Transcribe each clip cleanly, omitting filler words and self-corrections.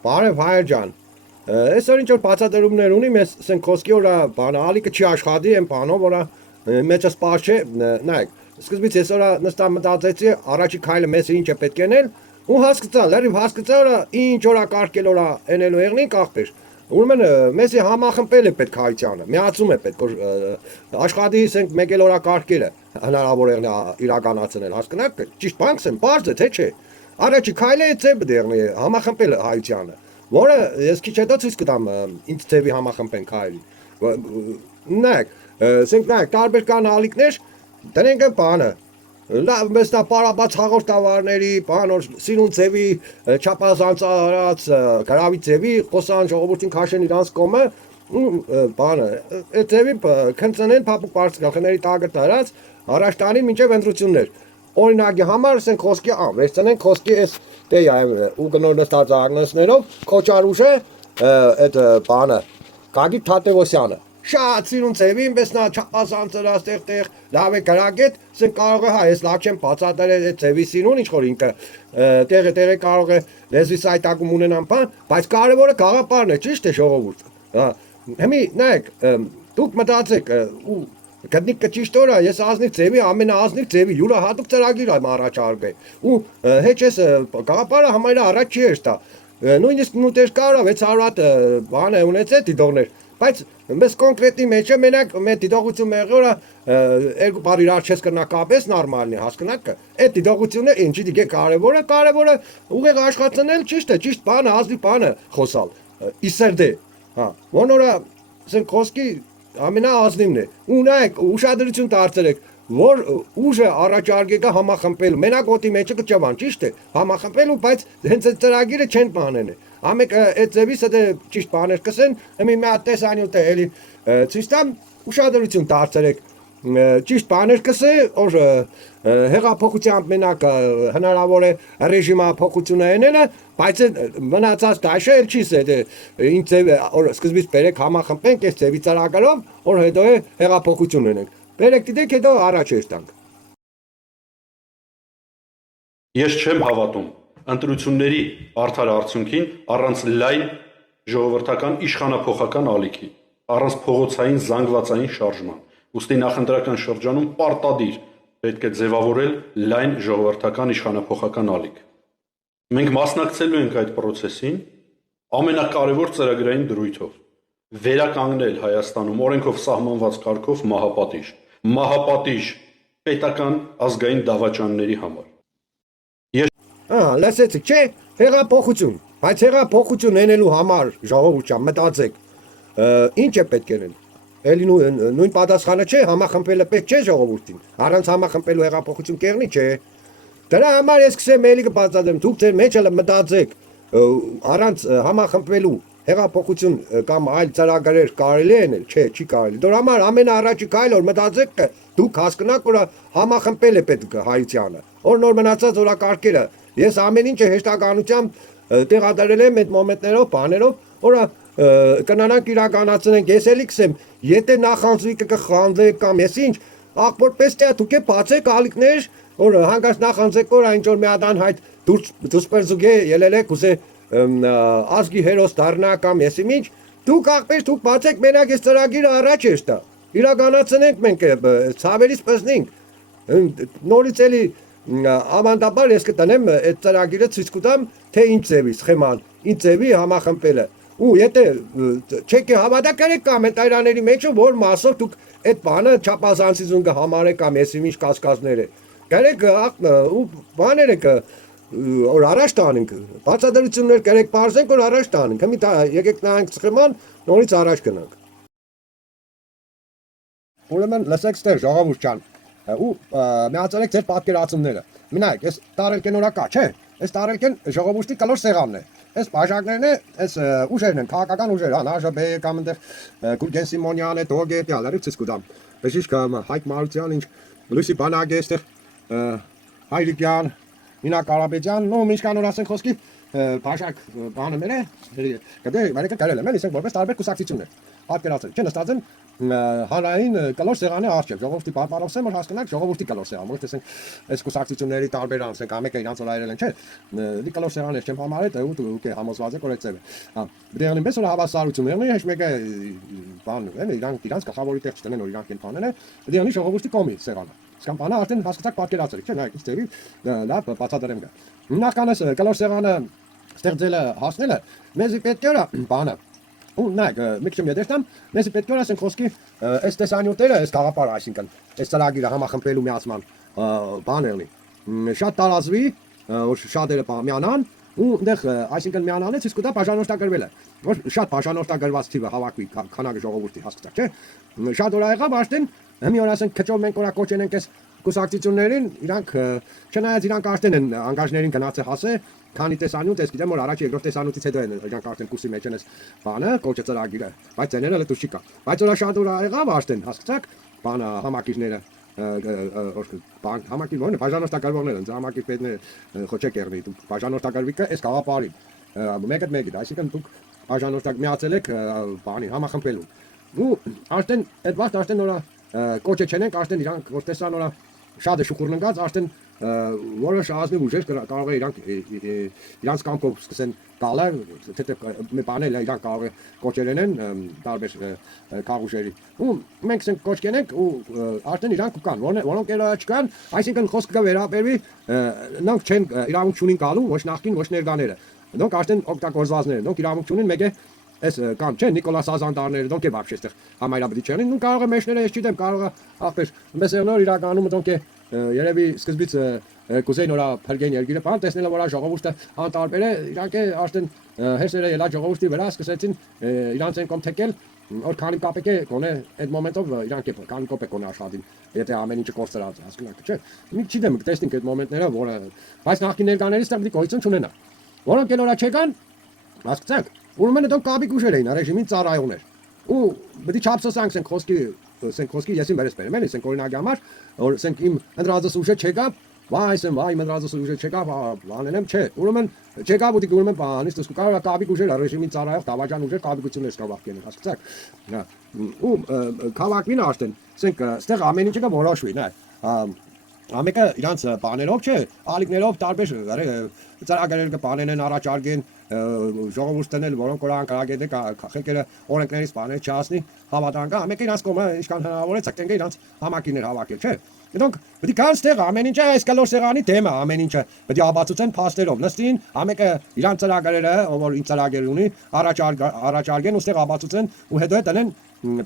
Բարև հայր ջան, այսօր ինչ որ բացատրումներ ունի, մեզ ասենք խոսքի օրա բանը ալիքը չի աշխատի, այն բանով օրա մեջը սպար չէ, նայեք, սկզբից ես օրա նստա մտածեցի, առաջի քայլը մեզ ինչ է պետք ենել, ու հասկացա, լրիվ հասկացա օրա ինչ օրա կարգել օրա ենելու եղնին կախպեր, ուրմեն մեզի համախմպել է պետք հայցյանը, միացում է պետք, որ աշխատի ասենք մեկ էլ օրա կարգելը հնարավոր եղնի իրականացնել, հասկնաք, ճիշտ բանքս եմ, պարզ է, թե չէ, առաջի քայլը է ձև դեղնի համախմպել հայցյանը, որը ես քիչ հետո ցույց կտամ ինձ ձևի համախմպենք հայլի, նայեք, ասենք նայեք, տարբեր կան ալիքներ, դրենք են բանը, լավ մեզ դա պարաբաց հաղորդավարների, բանոր սիրուն ձևի, չափազանցարած, գրավի ձևի, խոսան ժողովրդին քաշեն իրանց կողմը, բանը, այդ ձևի քնծնեն փափուկ բարձրախների տակը տարած, առաջ տանին մինչև ընտրություններ, օրինակի համար ասենք խոսքի վերցնենք խոսքի այս տեյա ու գնոր նստած ագնեսներով Քոչարուշը այդ բանը Գագիկ Թադևոսյանը շատ սիրուն ձևի ինպես նա չափազանցրած տեղ լավ է գրագետ ասենք կարող է հա ես լավ չեմ բացատրել այդ ձևի սիրուն ինչ որ ինքը տեղը կարող է լեզվի սայտակում ունենան բան բայց կարևորը գաղափարն է ճիշտ է ժողովուրդ հա հիմի նայեք դուք մտածեք ու Գտնիկ ճիշտ օրա ես ազնիվ ձևի ամենաազնիվ ձևի յուրահատուկ ծրագիր եմ առաջարկել ու հեչ ես գաղափարը համարյա առաջ չի էստա նույնիսկ նուտեր կարող 600 հատ բան է ունեցել դիտողներ բայց մեզ կոնկրետի մեջ է մենակ մեր դիտողությունը եղել օրա երկու բառ իրար չես կրնա կապես նորմալն է հասկնաք այդ դիտողությունը ինչի դիգե կարևորը ուղիղ աշխատել ճիշտ է ճիշտ բանը ազնիվ բանը խոսալ իսերդե հա ոնորա ասենք խոսքի ամենաազնիվն է ու նայեք ուշադրություն դարձրեք որ ուժը առաջարկել է համախմբել մենակ օտի մեջը կճավան ճիշտ է համախմբել ու բայց հենց այդ ծրագիրը չեն բանել ամեկ այդ ձևից դա ճիշտ բաներ կսեն մի հատ տեսանյութ է էլի ցույց տամ ուշադրություն դարձրեք ճիշտ բաներ կսե որ հեղափոխությամբ մենակ հնարավոր է ռեժիմը փոխությունը անելը բայց մնացած դաշը էլ չի սե ինչ ձև որ սկզբից բերեք համախմբենք այս ձևի ծրագրով որ հետո է հեղափոխություն ունենք բերեք դիտեք հետո առաջ էստանք Ես չեմ հավատում ընտրությունների արդար արդյունքին առանց լայն ժողովրդական իշխանափոխական ալիքի առանց փողոցային զանգվածային շարժման ուստի նախընտրական շրջանում պարտադիր պետք է ձևավորել լայն ժողովրդական իշխանափոխական ալիք։ Մենք մասնակցելու ենք այդ process-ին ամենակարևոր ծրագրային դրույթով վերականգնել Հայաստանում օրենքով սահմանված կարգով մահապատիժ պետական ազգային դավաճանների համար։ Լսեցիք, չէ, հեղափոխություն, բայց հեղափոխություն անելու համար ժողովուրդ մտածեք, ինչ է պետք անել։ Էլի նույն պատասխանը չէ, համախմբելը պետք չէ ժողովրդին։ Առանց համախմբելու հեղափոխություն կեղնի չէ։ Դրա համար ես սկսեմ էլի կբացատրեմ, դուք ձեր մեջ մտածեք, առանց համախմբելու հեղափոխություն կամ այլ ծրագրեր կարելի է անել, չէ, չի կարելի։ Դրա համար ամենաառաջի քայլը որ մտածեք, դուք հասկանաք, որ համախմբել է պետք հայությանը։ Որ նոր մնացած օրակարգերը Ես ամեն ինչը հեշտականությամբ տեղադրել եմ այդ մոմենտներով, բաներով, որ կնանանք իրականացնենք, ես էլի կսեմ, եթե նախանձույկը կխանձեք կամ ես ինչ, աղբորպես թե դուք է բացեք ալիքներ, որ հանգած նախանձեք, որ ինչ որ մի հատ անհայտ դուսպերզուգե ելել եք, ուզե ազգի հերոս դառնա կամ ես ինչ, դուք աղբեր դուք բացեք մենակ այս ծրագիրը առաջ է շտա, իրականացնենք մենք ցավերից պզնենք, նորից էլի Ավանդաբար ես կտնեմ այդ ծրագիրը ցույց կտամ թե ինչ ձևի սխեման, ինչ ձևի համախմբելը։ Ու եթե չեք հավատա կարեք կոմենտարների մեջ որ մասով դուք այդ բանը չափազանցիզուն կհամարեք կամ ես ինչ կասկածներ է։ Կարեք ու բաները որ առաջ տանենք, բացատրություններ կարեք բարձենք որ առաջ տանենք։ Հիմա եկեք նայենք սխեման, նորից առաջ գնանք։ Ուրեմն լսեք ստեր ժողովուրդ ջան ու միացրեք ձեր պատկերացումները։ Մնայեք, այս տարելկեն օրակա, չէ։ Այս տարելկեն ժողովրդի կլոր սեղանն է։ Այս բաժակներն է, այս ուժերն են, քաղաքական ուժեր, հա, Նաժաբե կամ այնտեղ Գուրգեն Սիմոնյանը, Տոգետյալ, լրիվ կուտամ։ Բժիշկ Հայկ Մարության, ինչ Լուսի Բանագե, այստեղ Հայրիկյան, Նինա Կարապետյան, նո ինչ կան որ ասենք խոսքի բաժակ բանը մերը, գտե մերեկը կարել եմ, իսենք որպես տարբեր կուսակցություններ։ Պատկերացրեք, չէ, նստած են հանրային կլոր սեղանի արժե ժողովրդի բարբարոսեմ որ հասկանանք ժողովրդի կլոր սեղան որ տեսենք այս կուսակցությունների տարբեր անցենք ամեկը իրանց որ այրել են չէ դի կլոր սեղանը չեմ համարել դե ու համոզված է որ այդ ծևը հա դրանին պես որ հավասարություններն հեչ մեկը բան են իրանց գլխավորի տեղ չտնեն որ իրանք են բանեն է դրանին ժողովրդի կոմի սեղանը Սկան բանը արդեն հասկացակ պատկերացրեք չէ նայեք իստերի լավ բացատրեմ գա նախքանս կլոր սեղանը ստեղծելը հասնելը մեզի պետք է բանը ու նայեք մի քիչ դերտամ մեզ պետք է ասենք խոսքի այս տեսանյութերը այս գաղափարը այսինքն այս ծրագիրը համախմբելու միացման բաներնի շատ տարածվի որ շատերը միանան ու այնտեղ այսինքն միանալից իսկ դա բաժանորդագրվել է որ շատ բաժանորդագրված թիվը հավաքվի քանակը ժողովրդի հասկացաք չէ շատ օր եղավ արդեն մի օր ասենք քչով մենք օրա կոչեն ենք այս կուսակցություններին իրանք չնայած իրանք արդեն են անգաժներին գնացել հասե քանի տեսանյութ ես գիտեմ որ առաջ երկրորդ տեսանյութից հետո են իրանք արդեն կուսի մեջ են այս բանը կոչը ծրագիրը բայց ձեները լտուր չի կա բայց օրա շատ օր եղավ արդեն հասկացաք բանը համակիրները բան համակիր որն է բաժանորդագրվողները ընդ համակիր պետները խոչեք եղնի դու բաժանորդագրվիկը այս գաղափարի մեկը այսինքն դուք բաժանորդակ միացել եք բանի համախմբելու ու արդեն այդ վաղ արդեն օրա կոչը չենք արդեն իրանք որ տեսան օրա շատ է շուխուրն ընկած արդեն որոշ ազնիվ ուժեր կարող է իրանք կամքով սկսեն տալը թե մի բանել իրանք կարող է կոչերեն են տարբեր կաղուշերի ու մենք ենք կոչկենենք ու արդեն իրանք կան որոնք էլ չկան այսինքն խոսքը վերաբերվի նրանք չեն իրավունք չունին գալու ոչ նախքին ոչ ներկաները նրանք արդեն օգտագործվածներ նրանք իրավունք չունին մեկ է Այս կան չէ Նիկոլաս Ազանդարները դոնք է բաբշե այդտեղ համայրաբդիչյանին ու կարող է մեջները ես չգիտեմ կարող է ախպեր մեզ նոր իրականում դոնք է երևի սկզբից կուզեին օրա փրկեն երկիրը բան տեսնելով որ ժողովուրդը անտարբեր է իրանք է արդեն հեսերը ելա ժողովրդի վրա սկսեցին իրանց են կոմ թեկել որ քանի կապեկ է գոնե այդ մոմենտով իրանք է քանի կապեկ գոնե աշխատին եթե ամեն ինչը կորցրած հասկանաք չէ մի չգիտեմ տեսնենք այդ մոմենտները որը բայց նախկին ներկաներից տեղ գոյություն չունենա որոնք էլ օրա չեկան հասկացաք Ուրեմն դոք կապիկ ուժեր էին ռեժիմին ծառայողներ ու պետք է չափսոսանք սենք խոսքի եսին վերես բերեմ էլի սենք օրինակի համար որ սենք իմ ընդրածս ուժը չեկավ վայ ընդրածս ուժը չեկավ բանենեմ չէ ուրեմն չեկավ ու դիք ուրեմն բանից դուք կարող եք կապիկ ուժեր ռեժիմին ծառայող դավաճան ուժեր կապիկություններ կարող կենեն հասկացաք ու քաղաքին արդեն սենք ստեղ ամեն ինչը կորոշվի նայ ամեկը իրանց բաներով չէ ալիքներով տարբեր ծրագրեր կբանեն առաջարկեն ժողովուրդն էլ որոնք որ անկրագետ է խելքերը օրենքներից բաներ չասնի հավատանք ամեկը իրանց կողմը ինչքան հնարավոր է ցկտենք իրանց համակիրներ հավաքել չէ դրանք պետք է կան ստեղ ամեն ինչը այս կլոր սեղանի թեմա ամեն ինչը պետք է ապացուցեն փաստերով նստին ամեկը իրանց ծրագրերը ով որ ինչ ծրագիր ունի առաջարկեն ու ստեղ ապացուցեն ու հետո տնեն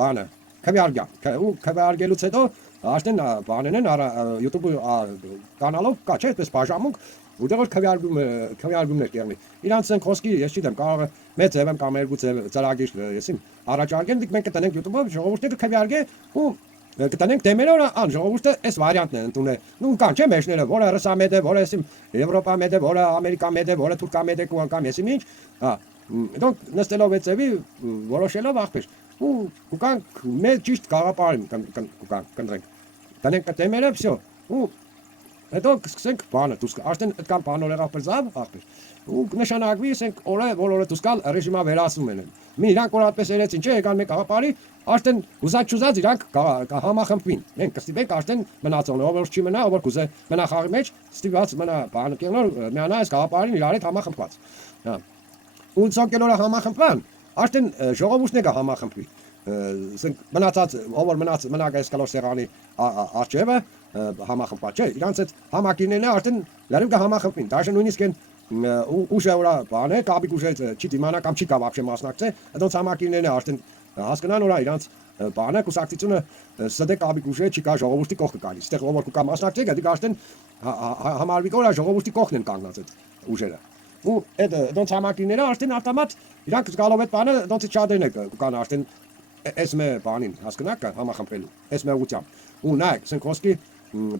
բանը քվեարկան ու քվեարկելուց հետո Արդեն բանեն են YouTube կանալով կա չէ այդպես բաժանմունք որտեղ որ քվեարկումներ կերնի իրանց են խոսքի ես չգիտեմ կարող է մեծ ձև կամ երկու ձև ծրագիր եսիմ առաջարկեն դիք մենք կտնենք YouTube-ով ժողովուրդը քվեարկե ու կտնենք դեմերը ան ժողովուրդը այս վարիանտն է ընդունել նույն կան չէ մեջները որը ռուսա մեդ է որը եսիմ Եվրոպա մեդ է որը Ամերիկա մեդ է որը Թուրքա մեդ է կամ եսիմ ինչ հա դոնք նստելով այդ ձևի որոշելով ախպեր ու կուկանք մեծ ճիշտ գաղափար կընտրենք Դանենք դեմերը վсё ու հետո սկսենք բանը դուս արդեն այդքան բանոր եղավ բրզավ ախպեր ու նշանակվի ասենք օրը դուսկալ ռեժիմա վերացում են մի իրանք որ այդպես երեցին չէ եկան մեկ գաղափարի արդեն հուզած իրանք համախմբվին մենք կստիպենք արդեն մնացողը ով որ չի մնա ով որ կուզե մնա խաղի մեջ ստիպված մնա բանը կենոր միանա այս գաղափարին իրար հետ համախմբված հա ու ցանկելորը համախմբան արդեն ժողովուրդն է համախմբվի մնացած ով որ մնաք այս կլոր սեղանի արջևը համախմբված չէ իրանց այդ համակիրներն արդեն լավ կհամախմբվին դաշը նույնիսկ են ուժը ուրա բան է կապիկ ուժը չի դիմանա կամ չի կա вообще մասնակցե այդոնց համակիրներն արդեն հասկանան ուրա իրանց բանը կուսակցությունը սդե կապիկ ուժը չի կա ժողովրդի կողքը գալիս այդտեղ ով որ կա մասնակցե գիտի արդեն համարվի կորա ժողովրդի կողքն են կանգնած այդ ուժերը ու այդ դոնց համակիրները արդեն ավտոմատ իրանք գալով այդ բանը դոնց չադեն կան արդեն Այս մե բանին հասկանաք համախմբելու այս մե ուղությամբ ու նայեք սենք խոսքի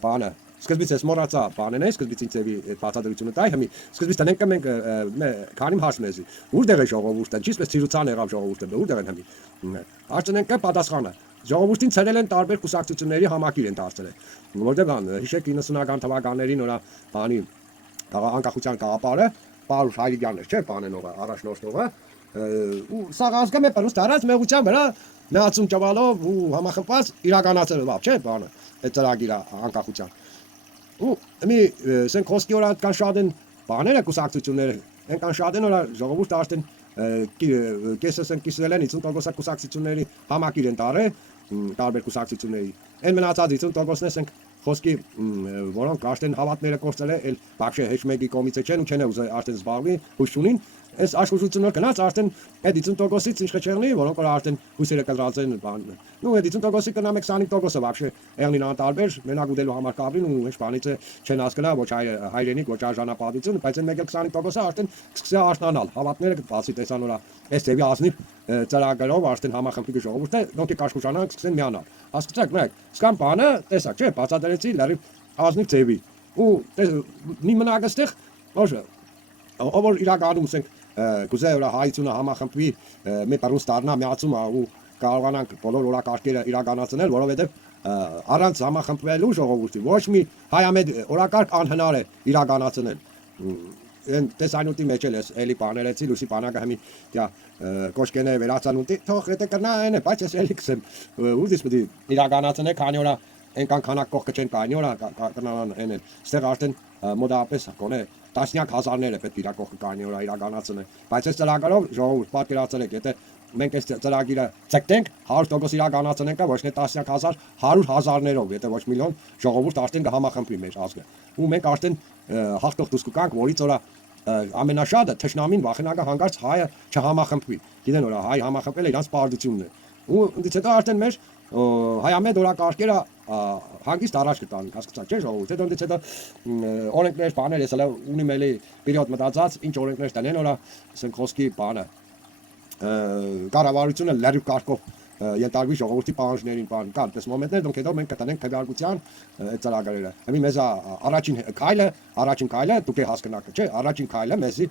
բանը սկզբից էս մոռացա բանեն է սկզբից ինձ էվի բացատրությունը տայ հիմի սկզբից տանենք մենք քանիմ հաշմեզի որտեղ է ժողովուրդը ճիշտ ցիրուցան եղավ ժողովուրդը որտեղ են հիմի արդյունք պատասխանը ժողովուրդին ցերել են տարբեր կուսակցությունների համակիր են դարձել որտեղ ան հիշեք 90-ական թվականներին նորա բանի անկախության գաղափարը Պարուշ Հայրյանն չէ բանենողը առաջնորդողը ու սա ազգը մեր պրուստ արած մեղության վրա միացում ճավալով ու համախմբված իրականացնելով չէ բանը այդ ծրագիրը անկախության ու մի սեն խոսքի օր կան շատ են բաները կուսակցությունները են կան շատ են օր ժողովուրդը արդեն կեսս են կիսվել են 50% կուսակցությունների համակիր են տարել տարբեր կուսակցությունների այն մնացած 50%-ն են խոսքի որոնք արդեն հավատները կորցրել են բախշե հեչ մեկի կողմից չեն ու չեն ուզել արդեն զբաղվի հույս ունին այս աշխուժությունը գնաց արդեն այդ 50%-ից ինչ չեղնի որոնք որ արդեն հույսերը կտրած են բան նու այդ 50%-ը կնա 25%-ը բախշե եղնին անտարբեր մենակ ուտելու համար կապրին ու ինչ բանից չեն հասկնա ոչ հայրենիք ոչ արժանապատվություն բայց այն մեկ 25%-ը արդեն սկսի արթնանալ հավատները կբացի տեսան օրա այս ձևի ազնիվ ծրագրով արդեն համախմբի ժողովուրդը դոնք աշխուժանան սկսեն միանալ հասկացաք մեկ սկան բանը տեսակ չէ բացատրեցի լրիվ ազնիվ ձևի ու մի մնաք այստեղ որ իրականում ասենք գուզե վրա հայությունը համախմբվի մի պարուս դառնա միացում ու կարողանանք բոլոր օրակարգերը իրականացնել որովհետև առանց համախմբվելու ժողովրդի ոչ մի հայամետ օրակարգ անհնար է իրականացնել են տեսանյութի մեջ էլի բաներեցի լուսի բանակը հիմի դա կոշկենե վերացանուտի թող եթե կնա այն է բայց ես էլի կսեմ ուզիս պետք է իրականացնել քանի օրա այնքան քանակ կողքը չեն կանի օրա կնան այն ստեղ արդեն մոտավորապես կոնե տասնյակ հազարներ է պետք է իրակողը կանի օրա իրականացնել բայց այս ծրագրով ժողովուրդ պատկերացրեք եթե մենք այս ծրագիրը ցկտենք 100% իրականացնենք ոչ թե տասնյակ հազար 100 հազարներով եթե ոչ միլիոն ժողովուրդ արդեն կհամախմբվի մեր ազգը ու մենք արդեն հաղթող դուրս կգանք որից օրա ամենաշատը թշնամին վախենակը հանկարծ հայը չհամախմբվի գիտեն օրա հայ համախմբել է իրանց պարտությունն է ու դից հետո արդեն մեր հայամետ օրակարգերը հանգիստ առաջ կտան հասկացա չէ ժողովուրդ հետո դից հետո օրենքներ բաներ էսա ունիմ էլի պերիոդ մտածած ինչ օրենքներ տնեն օրա ասենք խոսքի բանը կառավարությունը լրիվ կարգով ենթարկվի ժողովրդի պահանջներին բան կան պես մոմենտներ դոնք հետո մենք կտնենք քվեարկության այդ ծրագրերը հիմի մեզ առաջին քայլը դուք հասկնաք չէ առաջին քայլը մեզի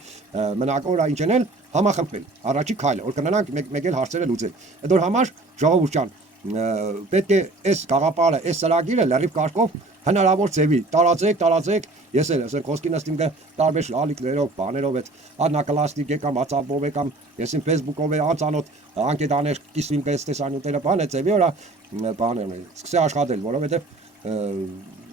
մնակ օրա ինչ ենել համախմբել առաջին քայլը որ կնանանք մեկ էլ հարցերը լուծել այդ որ համար ժողովուրդ ջան պետք է այս գաղափարը այս ծրագիրը լրիվ կարգով հնարավոր ձևի տարածեք ես էլ ասենք խոսքի նստիմ տարբեր ալիքներով բաներով այդ աննակլաստիկ կամ WhatsApp-ով կամ եսին Facebook-ով անծանոթ անկետաներ կիսվին կես տեսանյութերը բան է ձևի օրա բաներն է սկսի աշխատել որովհետև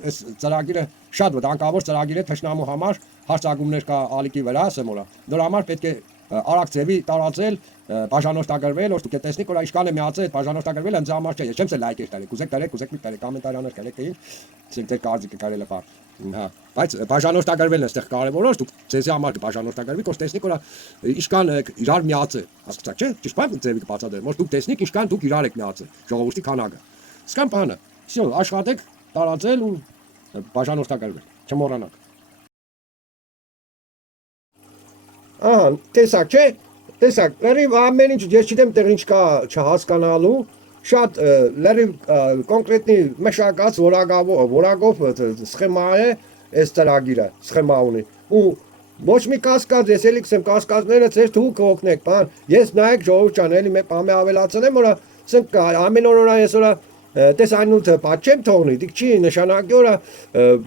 այս ծրագիրը շատ վտանգավոր ծրագիր է թշնամու համար հարցակումներ կա ալիքի վրա ասեմ օրա դրա համար պետք է արագ ձևի տարածել բաժանորդագրվել որ դուք տեսնիք որ իշքանը միացել այդ բաժանորդագրվել ընձ համար չէ ես չեմ լայքեր տալի կուզեք մի տալի կոմենտարներ կարեք տային ցենք դեր կարծիքը կարելի է հա բայց բաժանորդագրվելն է այստեղ կարևորը դուք ձեզի համար բաժանորդագրվի որ տեսնիք որ իշքան իրար միացել հասկացաք չէ ճիշտ բան ձևի կբացատրեմ որ դուք տեսնիք իշքան դուք իրար եք միացել ժողովրդի քանակը սկան բանը всё աշխատեք տարածել ու բաժանորդագրվել չմոռանաք տեսակ չէ տեսակ լրիվ ամեն ինչ ես չգիտեմ տեղ ինչ կա չհասկանալու շատ լրիվ կոնկրետնի մշակած որակով սխեմա է այս ծրագիրը սխեմա ունի ու ոչ մի կասկած ես էլի կսեմ կասկածները ձեր դուք օգնեք բան ես նայեք ժողովուրդ ջան էլի մեկ բան ավելացնեմ որ ասենք ամեն օր ես օր տեսանյութը պատճեմ թողնի դիք չի նշանակի որ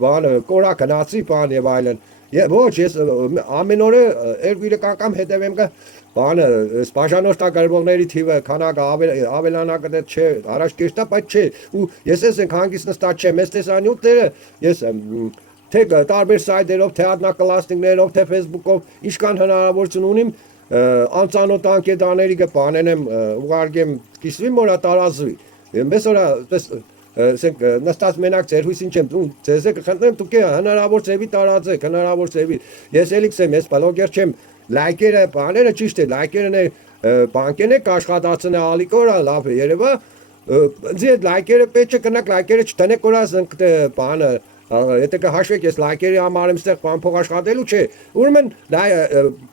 բանը կորա գնացի բան եւ այլն ոչ ես ամեն օրը երբիրական հետևեմ կա բանը բաժանորդագրվողների թիվը քանակը ավելանա կդե չէ առաջ կեշտա բայց չէ ու ես ենք հանգիստ նստած չեմ ես տեսանյութները ես թե տարբեր սայթերով թե ակնակլաստիկներով թե Facebook-ով ինչքան հնարավորություն ունիմ անծանոթ անկետաների կբանենեմ ուղարկեմ կիսվի մորա տարածվի այնպես որ ասենք նստած մենակ ձեր հույսին չեմ դու ձեզ կխնդրեմ դուք հնարավոր ձևի տարածեք հնարավոր ձևի ես էլի կսեմ ես բլոգեր չեմ լայքերը բաները ճիշտ է լայքերն է բանկեն է աշխատացնե ալիկորա լավ է երևա ձեր լայքերը պետք է կնակ լայքերը չտնեք որ ասենք բանը եթե կհաշվեք ես լայքերի համար եմ ստեղ բան փող աշխատելու չէ ուրեմն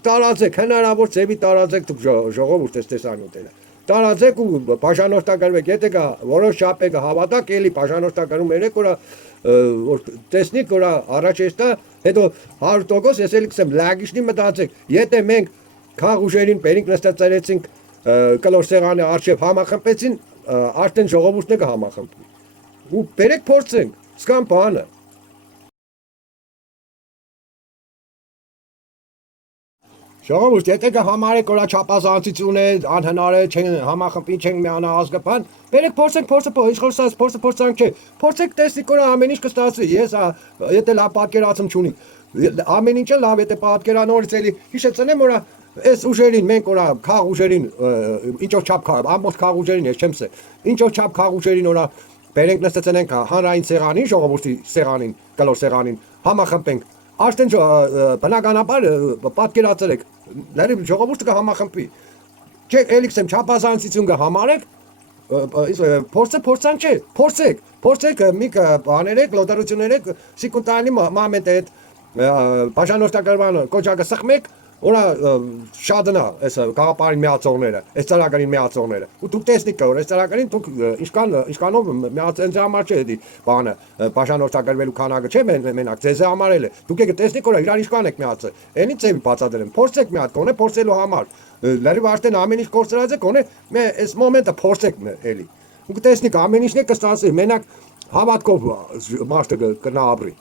տարածեք հնարավոր ձևի տարածեք դուք ժողովուրդ ես տեսանյութերը տարածեք ու բաժանորդագրվեք եթե կա որոշ շապ հավատակ էլի բաժանորդագրում երեք որ տեսնիք որ առաջ էստա հետո 100% ես էլի կսեմ լագիշնի մտածեք եթե մենք քաղ ուժերին բերինք նստածեցինք կլոր սեղանի արշիվ համախմբեցին արդեն ժողովուրդն է կհամախմբվի ու բերեք փորձենք սկան բանը Ժողովուրդ, եթե կհամարեք որ չափազանցություն է, անհնար է, չեն համախմբին չենք միանա ազգապան, բերեք փորձենք, ինչ խոսած, փորձանք չէ։ Փորձեք տեսնեք որ ամեն ինչ կստացվի։ Ես եթե լավ պատկերացում չունի, ամեն ինչը լավ եթե պատկերանորից էլի հիշեցնեմ որ այս ուժերին մենք որ քաղ ուժերին ինչով չափ քաղ, ամբողջ քաղ ուժերին ես չեմ սե։ Ինչով չափ քաղ ուժերին որ բերենք նստեցնենք հանրային սեղանին, ժողովրդի սեղանին, կլոր սեղանին, համախմբենք։ Արդեն բնականաբար պատկերացրեք, լրիվ ժողովուրդը կհամախմբվի։ Չէ, էլիքսեմ չափազանցություն կհամարեք, փորձանք չէ, փորձեք մի բաներեք, լոդարություններեք, սիկունտանի մամենտ այդ բաժանորդակարգման կոճակը սխմեք, օրա շադնա այս գաղափարին միացողները, այս ծրագրին միացողները։ Ու դուք տեսնիք որ այս ծրագրին դուք ինչքանով միացած համար չէ դի բանը բաժանորդակարգվելու քանակը չէ մենակ ձեզ համարել է։ Դուք եկեք տեսնիք որ իրար ինչքան եք միացել։ Էնից է բացատրեմ։ Փորձեք մի հատ կոնե փորձելու համար։ Լրիվ արդեն ամեն ինչ կորցրած է կոնե այս մոմենտը փորձեք էլի։ Դուք տեսնիք ամեն ինչն է կստացվի մենակ հավատքով մարդը կնա ապրի։